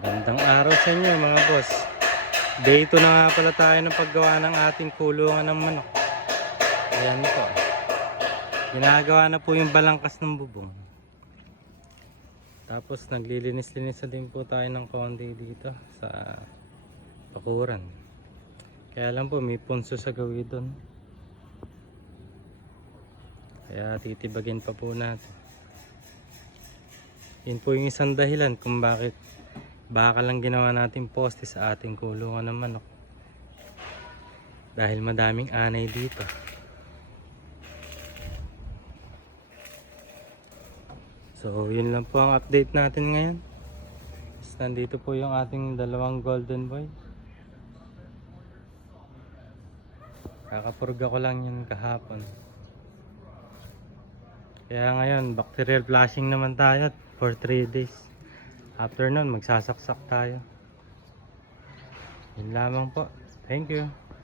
Magandang araw sa inyo mga boss. Day 2 na nga pala tayo ng paggawa ng ating kulungan ng manok. Ayan po. Ginagawa na po yung balangkas ng bubong. Tapos naglilinis-linis na din po tayo ng konti dito sa pakuran. Kaya lang po may punso sa gawin doon. Kaya titibagin pa po natin. Yun po yung isang dahilan kung bakit baka lang ginawa natin poste sa ating kulungan ng manok. Dahil madaming anay dito. So yun lang po ang update natin ngayon. Tapos nandito po yung ating dalawang golden boy. Kakapurga ko lang yun kahapon. Kaya ngayon bacterial flushing naman tayo for 3 days. After nun magsasaksak tayo. Yun lamang po. Thank you.